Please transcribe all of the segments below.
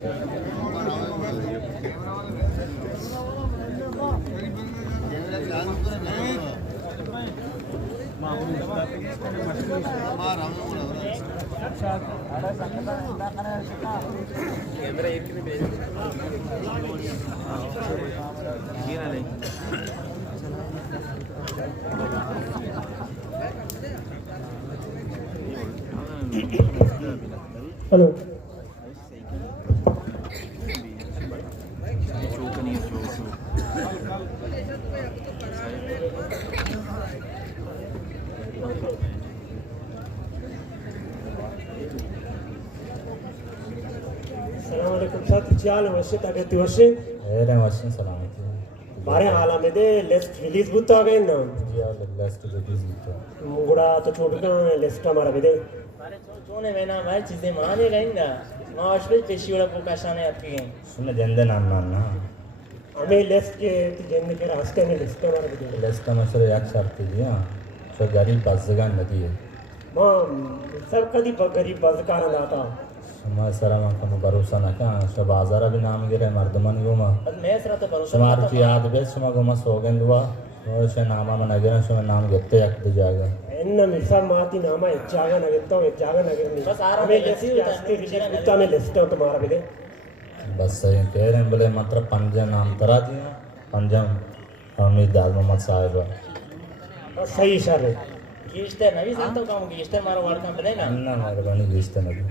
hello Assalamualaikum Sat Cial Wasit agati Wasit Era Wasit Salamati Bare alamede list release butta gaya na जी और list release butta मुगड़ा तो छोड़ का list हमारा भी दे मारे चोने में ना भाई चीजें माने गई ना माश पे पेशी वाला पुकाशाने आपकी हैं सुने जंदे नाम ना हमें list के जन्म के रास्ते में list हमारा भी दे list का मसले एक शर्त दिया तो गरीब बाज़गान नदी है मां सब कदी गरीब बाज़कार लाता समाज सरा मां को भरोसा ना क्या सब बाजार भी नाम गिरे मर्दमन गुमा बस मैं सरा तो भरोसा समार की याद बे समा गुमा सोगन दुआ और से नामा मन अगर से नाम गत्ते एक दी जाएगा इन्न मिसा माती नामा एक जागा नगर नहीं बस आराम हमें से list के रास्ते release बutta में list तुम्हारा भी दे बस सही कह रहे हैं बोले मात्र पंजा नाम तरा दिया पंजा हमीद दाद मोहम्मद साहब और सही इशारे गिश्ते नहीं जानता काम गिश्ते मारो वार्ड का बने ना ना मेहरबानी रिश्ते नदी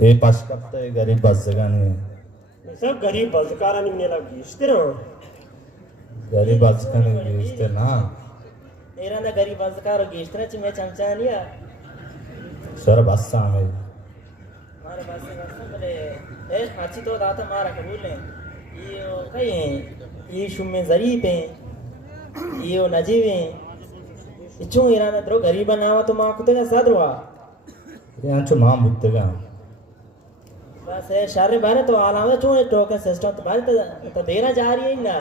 ये पास करते गरीब बाज़गान है सब गरीब बाज़कार नहीं मिलने लगी इस तरह गरीब बाज़गान रिश्ते ना तेरा ना गरीब बाज़कार गिश्ते च मैं चमचा नहीं आ सर बस सामे मारे पास बोले ए अच्छी तो दाता मारा कबूल है ये कहीं ये शुमे ज़रीब हैं ये नजीब हैं इच्छुं इराना तो गरीबा ना हो तो माँ कुत्ते का साथ रुआ ये अंचो मां बुत्ते का बस है शारे बारे तो आलावा चुं टोकन सिस्टम तो बारे तो देना जा रही है ना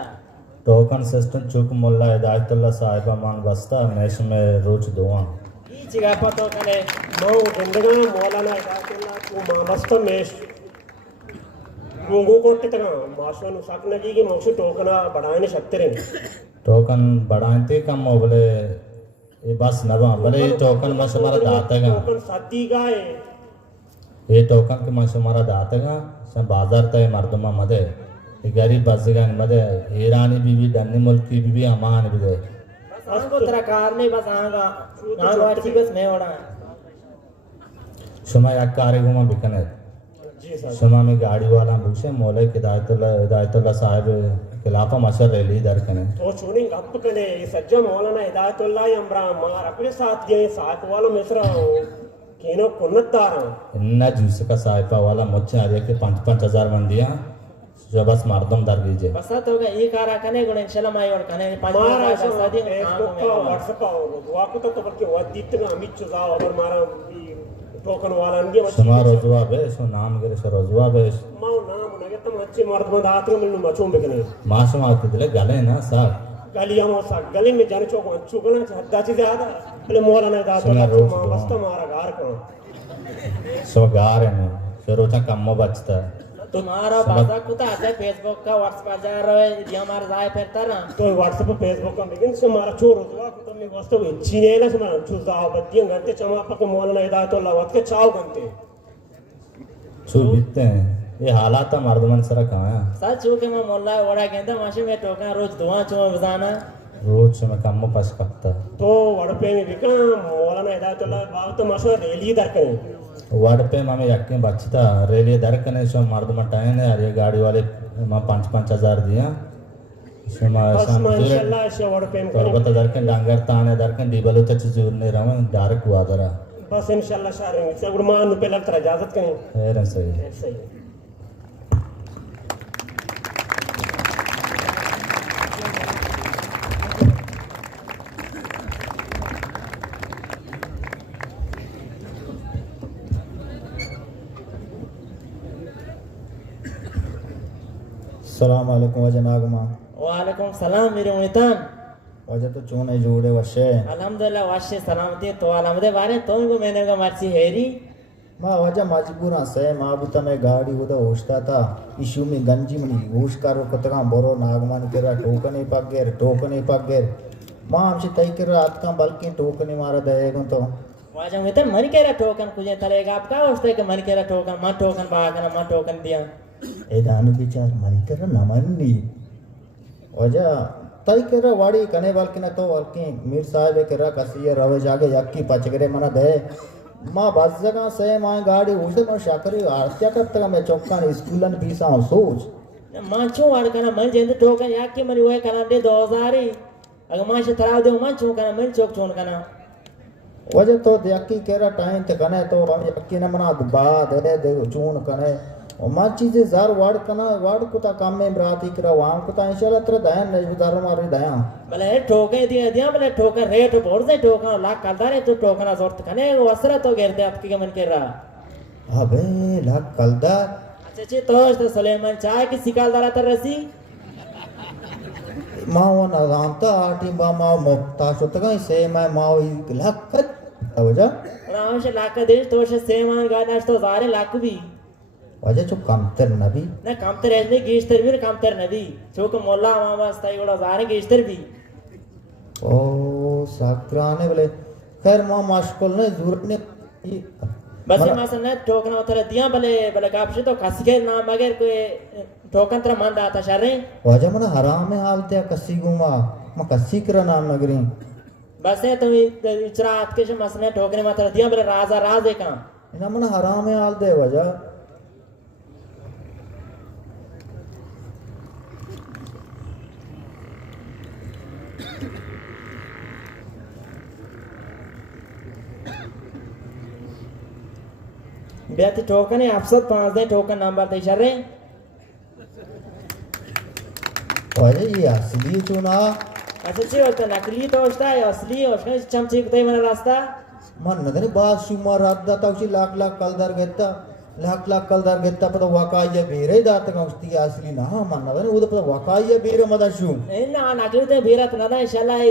टोकन सिस्टम चुक मुल्ला हिदायतुल्लाह साहिबा मान बस्ता मैश में रोज दुआ ये जगह पर तो कने मौ जिंदगा मौलाना हिदायतुल्लाह को मामस्त में लोगों को टिकना माशवन सकना की कि मौसू टोकना बढ़ाने सकते रहे टोकन बढ़ाते कम हो बोले ये बस नबा बोले ये टोकन में हमारा दातेगा टोकन सादी का है ये टोकन के में हमारा दातेगा सब बाजार तय मर्दमा मदे ये गरीब बाज़गान मदे ईरानी बीवी डन्नी मुल्क की बीवी अमान भी दे बस आंगो तेरा कार नहीं बस आंगा आंगो अच्छी बस मैं ओड़ा शुमा एक कारेगुमा बिकने जी सर शुमा में गाड़ी वाला पूछे मौले हिदायतुल्लाह साहिब खिलाफा मशर रैली दर कने तो छोनी गप कने ये सज्जा मौलाना हिदायतुल्लाह अमरा मार अपने साथ गए साथ वालों मिश्रा केनो कुन्नतदार इन्ना जूस का साहिबा वाला मुझे आ के 5,000 मंदिया जो बस मर्दम दर लीजिए बस तो होगा ये कार कने गुण इंशाल्लाह माई और कने मारा 5,000 शादी फेसबुक का व्हाट्सएप का दुआ को तो बल्कि वदित का अमित चुजाओ और मारा टोकन वाला अंगे शुमा रोजुआ बे सो नाम गिरे सो रोजुआ बे माउ नाम नगे तुम अच्छे मर्द में दात में मिलनु मचूं बिकने मासुम आते दिले गले ना साहब गलियां में सा गली में जाने चौक चुगना हद्दा चीज ज्यादा पहले मौलाना दात मस्त मारा गार को सो गार है ना फिर उठा कम बचता है तुम्हारा बाजा कुता आजा फेसबुक का व्हाट्सएप आ जा रहा है ये हमारा जाए फिरता ना तो व्हाट्सएप फेसबुक का लेकिन से हमारा छोरो दुआ को तुमने वास्तव में चीने ना से हमारा चुजाओ बत्तियां घंटे चमा पक मौलाना हिदायतुल्लाह वत के चाव घंटे छू बीतते हैं ये हालात है मर्दमन सरा कहाँ है सच हो के मैं मोल्ला ओड़ा कहता माशे में टोका रोज दुआ चो बजाना रोज से मैं कम पस करता तो वड़पे में बिका मौलाना हिदायतुल्लाह बात तो मशहूर रैली दर करें वार्ड पे मामे यक्के बचता रेली दर कने सो मर्द मटाए ने अरे गाड़ी वाले मां 5,000 दिया इसमें बस माशाल्लाह ऐसे वड़पे में तो बता दर के डांगर ताने दर के डीबलो तच जूर ने रहा डायरेक्ट हुआ दरा बस इंशाल्लाह शारे से गुरमान पे लगता इजाजत करें है सही सही अस्सलाम वालेकुम जनाब मां वालेकुम सलाम मेरे मुइतान वजह तो चूने जोड़े वशे अल्हम्दुलिल्लाह वाशे सलामती तो आलमदे बारे तो को मैंने का मर्ची हेरी माँ वजह मजबूरा से माँ बुता में गाड़ी उदा होशता था इशू में गंजी मनी होश कर कतगा बोरो नागमान करा टोकने पगेर माँ हमसे तय कर रात का बल्कि टोकने मारा दहेगा तो वाजम में तो मन केरा टोकन कुछ तलेगा आपका होता है कि मन केरा टोकन मन टोकन बागना मन टोकन दिया ए दानु बिचार मन कर नमन्नी वजह तय कर वाड़ी कने बाल्कि न तो वाल्कि मीर साहब करा कसिया रवे जागे यक्की पचगरे मना दे माँ बस जगह से माँ गाड़ी उसे मैं शाकरी आरत्या करता मैं चौकान स्कूलन पीसा हूँ सोच माँ चूं वाड़ करना मन जेंद टोकन याकी मन वो करना दे 2000 अगर माँ से थराव दे माँ चूं करना मन चौक चून करना वजह तो यक्की केरा टाइम ते कने तो यक्की न मना बाद है दे चून कने और माँ चीजें जार वाड़ कना वाड़ कुता काम में बराती करा वहाँ कुता इंशाल्लाह तेरे दयान नहीं बुदार मारे दया भले ठोके दिया भले ठोकर रेट बोल दे ठोकर लाख कलदार है तो ठोकना जोरत कने वसरा तो गिरते आपकी के मन कर रहा अबे लाख कलदार अच्छा तो सुलेमान चाय की सिकालदारा तर रसी माँ वो नजामता आटी बा माँ मुफ्ता शुतगा से मैं माँ वही लाख कर वजह राम से लाख का देश तो से सेमान गाना तो जारे लाख भी वजह जो कम तर नबी ना काम तर रहने गेस्टर भी काम तर नबी जो को मोल्ला मामा स्ताई बड़ा जारे गेस्टर भी ओ साकराने बोले खैर माँ माशकुल ने जरूरत ने बस ये मासन ने ठोकना उतर दिया भले कापसे तो खसके ना मगर कोई ठोकन तर मान दाता शरे वजह मना हराम में हाल ते कसी गुमा मैं कसी करा नाम नगरी बस है तुम इचरात के मसने ठोकने मात्र दिया भले राजा राज है काम इना मना हराम में हाल दे वजह बेहती टोकन है अफसद 5 दे टोकन नंबर ते इशारे वजह ये असली चुना अच्छा ची होता नकली तो होता है असली उसने चमचे को मन रास्ता मन नदनी बात शुमार रात दा तवशी लाख कलदार घेता पता वकाय बेरे दात गंस्ती असली ना मन नदनी उद पता वकाय बेरे मदशु ना नकली तो बेरत ना ना इंशाल्लाह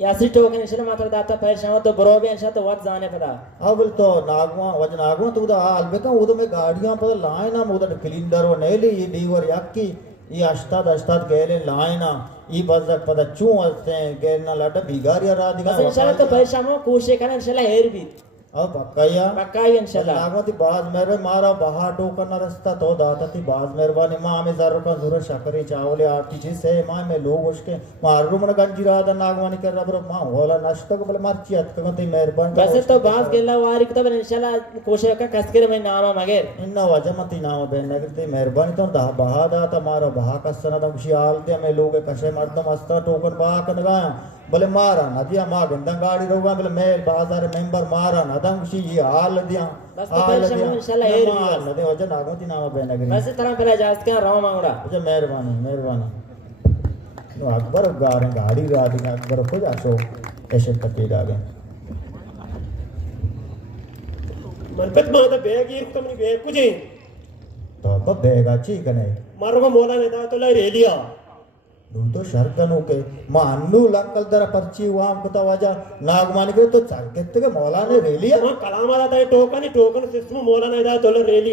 यासी टोकन इंशाल्लाह मात्र दाता परेशान तो बरोबे इंशाल्लाह तो वत जाने पता अब तो नागवा तो उदा अलबेका उद में गाड़ियां पता लायना उद क्लीनर व नेली ये डीवर याकी ये अष्टाद गेले लायना ये बजक पता चू असते गेलना लाटा बिगारिया रादिगा इंशाल्लाह तो परेशान हो कोशिश करना इंशाल्लाह हेर भी अब बक्का इंशाल्लाह नागवती बाज मेरे मारा बहा टोकन रस्ता तो दाता थी बाज मेहरबानी मां में जरूर का जरूर शकरी चावले आटी जी से मां में लोग उसके मारू मन गंजी रादा नागवानी कर रबर मां होला नष्ट को बोले मारची अत कगती मेहरबानी बस तो बाज गेला वारी तो इंशाल्लाह कोशिश का कसकर में नामा मगर इन्ना वजमती नाम बेन नगरती मेहरबानी तो दा बहा दाता मारा बहा कसना दा खुशियाल ते में लोग कशे मर्द मस्ता टोकन बहा कन गया बोले मारा नदिया मां गंदा गाड़ी रोगा बोले मेल बाजार मेंबर मारा नदम खुशी ये हाल दिया बस तो परेशान इंशाल्लाह हेर भी नदे वजह नागवती नाम बेन नगरी बस तरह पहले जास्त के राव मांगड़ा अच्छा मेहरबानी नो अकबर गाड़ी रादी अकबर को जासो ऐसे पति डागे मनपत माता बेग ये तुमने बेग कुछ तो अब बेगा ची कने मारो को मोला ने दा तो ला रेलिया दू तो शर्तनु के मान्नू लक्कल दरा पर्ची वाम कुता वजह नागमानी के तो चालकेत्ते के मौला ने रेलिया मां कलाम आला ता टोकन सिस्टम मोला ने दा तो ला रेली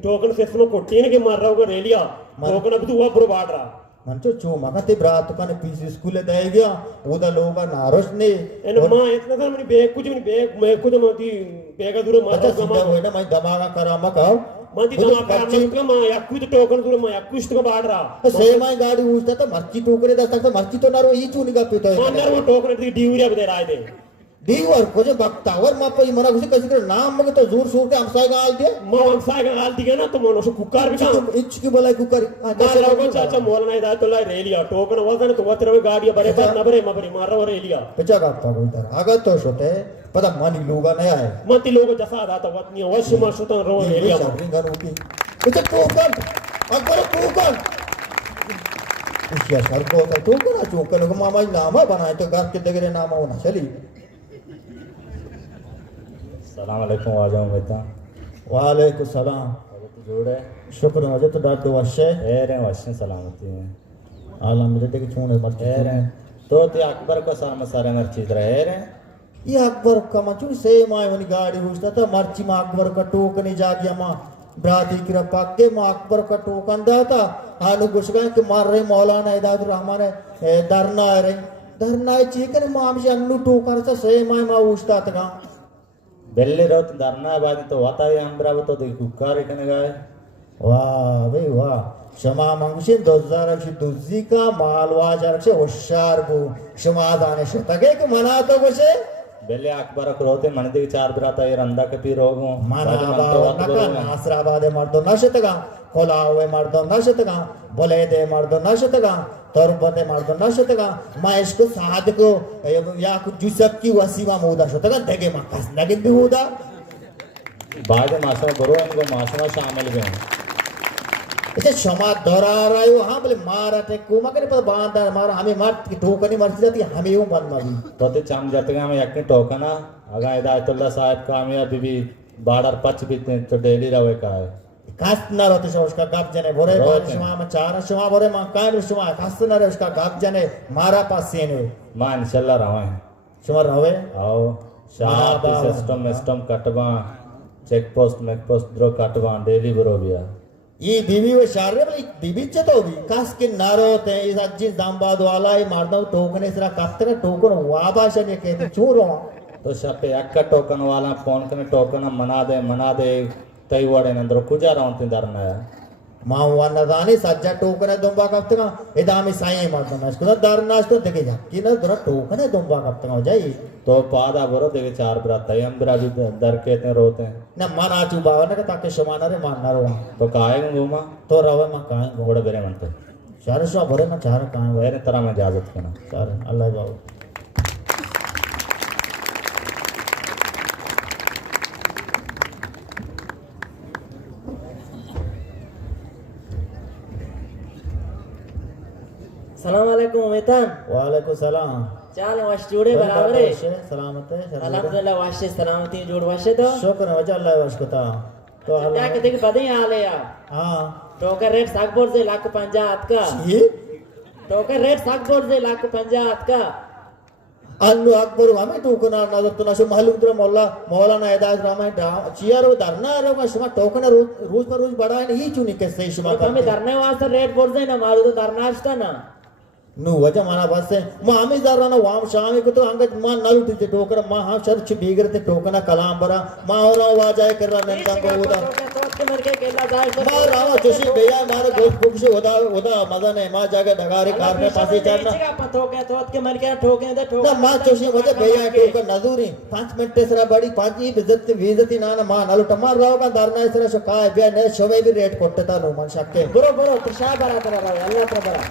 टोकन सिस्टम कोट्टी ने के मार रहा को रेलिया टोकन अब तू वो बुरो बाड़ रहा मंचो चो मगते ब्रात कने पीस स्कूल दे गया उदा लोगा नारोश ने एन मां इतना तो मनी बेग कुछ नहीं बेग मैं कुछ मती बेगा दूर मार अच्छा सीधा होए ना मैं दमागा करा मकाओ मती दमा का मतलब मां याकु तो टोकन दूर मां याकु इष्ट को बाड़ रहा से माय गाड़ी उठता तो मर्ची टोकरे दस तक मर्ची तो नारो ई चूनी का पीतो है अंदर वो टोकन दी डिवरिया बदे राय दे दीवर को जो बक्तावर मापई मना कुछ कसी कर नाम मगे तो जोर शोर के हमसाय का हाल दिया मां हमसाय का हाल दिया ना तो मोनो से कुकार भी काम इच की बोला कुकर मारा को चाचा मोला नहीं दा तो ला रेलिया टोकन वजन तो वतर गाड़ी बरे पर न बरे मबरे मार रहा रेलिया पिचा का को इधर आगत तो छोटे पता मानी लोगा नहीं आए मती लोग जसा दा तो वतनी वश मा सुतन रो रेलिया घर उठी पिचा टोकन अकबर टोकन इसिया सर को तो टोकन टोकन को मामा नामा बनाए तो घर के दगरे नामा होना चली सलाम अलैकुम आ जाऊं बेटा वालेकुम सलाम तो जोड़े शुक्र हो तो डाट दो वशे ए रे वशन सलामती है आलम मेरे देख छूने मत ए रे तो ते अकबर को साम सारे मर्चित रहे रे ये अकबर का मचू से माय वनी गाड़ी हुस्ता था मर्ची मा अकबर का टोकन जागिया मा ब्राती किरा पक्के मा अकबर का टोकन दाता हानु गुशगा के मार रहे मौलाना इदाद रहमान धरना रे धरना चीकन मामशी अन्नु टोकर सा से माय मा हुस्ता था बेल्ले रोत धरना बाजी तो वाता ये अमरावती तो कुकार कने गए वाह भाई वाह क्षमा मंगशी 2000 दुजी का मालवाजार से होशियार को क्षमा दाने से तगे के मना तो बसे बेल्ले अकबर को रोते मन दी चार बराता ये रंदा के पी रोगो मना बाव नका नासराबादे मर्दो नशतगा कोलावे मर्दो नशतगा बोले दे मर्दो नशतगा तरबते मर्दो नशतगा मा इसको साध को या कुछ जुसब की वसीमा मोदा शतगा देगे मा कस नगिन बिहुदा बाजे मासो बरो इनको मासो शामिल गए इसे क्षमा दोहरा रहा है हाँ बोले मारा थे कुमा करे पर बांधा मारा हमें मार की ठोकनी मर्जी जाती हमें यूं बंद मारी तो ते चाम जाते हैं हमें यकीन टोकना अगर हिदायतुल्लाह साहब का हमें अभी भी बाडर पच बीतने तो डेली रहे का है कास्ट न रहते से उसका गाप जने बोरे बार क्षमा में चार क्षमा बोरे मां काय में क्षमा कास्ट न रहे उसका गाप जने मारा पास सेने मां इंशाल्लाह रहे क्षमा रहे आओ शाह सिस्टम कटवा चेक पोस्ट द्रो कटवा डेली बरो बिया ये बीवी व शारे बोले बीबी चे तो भी कास के नारो ते इस अज्जी दामबाद वाला ये मारदा टोकने सरा काफ्तरे टोकन वाबाशा ने कहते चूरो तो शपे अक्का टोकन वाला फोन करने टोकन मना दे तई वड़े नंदर कुजा राउंड तिंदारना है मां वाना दानी सज्जा टोकने दोंबा काफ्तगा इदामी साई मारदा ना इसको दारना तो देखे जा कि ना दरा टोकने दोंबा काफ्तगा हो जाई तो पादा बरो देखे चार बराता हम बरा भी दर कहते रोते हैं ना मना चुबावा ना ताके समाना रे मानना रो तो काहे घूमा तो रवे मा काहे घोड़े बेरे मनते चार सौ भरे ना चार काहे वेरे तरह में इजाजत करना चार अल्लाह बाबू सलाम अलैकुम वेतन वालेकुम सलाम चाल वाश जोड़े बराबर है सलामत है अल्हम्दुलिल्लाह वाशे सलामती जोड़ वाशे तो शुक्र वजह अल्लाह वशकता तो क्या अल्लाह कहते कि बदे आले यार हां टोकर रेट सागबोर से 150 हाथ का ये टोकर रेट सागबोर से 150 हाथ का अल्लाह अकबर हमें टोकना ना तो ना मालूम तो मौलाना हिदायत रहमान चियारो धरना रोगा शुमा टोकना रोज पर रोज बढ़ा नहीं चुनी के सही शुमा तो हमें धरने वास्ते रेट बोल दे ना मारू तो धरना आस्ता ना नु वजह माना बस से मां हमें जरा वाम शामी को तो अंगत मां नल उठी टोकरा मां हां शर्च बीगरते टोकना कलाम बरा मां और आवाज कर रहा नंदा को उदा मां रावा जोशी भैया मारे गोश बुक से उदा मजा ने मां जाके डगारे कार में पासे चढ़ना ना मां जोशी वजह भैया टोकर नजूरी 5 मिनट सरा बड़ी 5 इज्जत ना मां नल टमार राव का दरना सरा शका बे ने शोवे भी रेट कोटता नो मन शक्के बरो बरो तो शाह बरा अल्लाह प्रभरा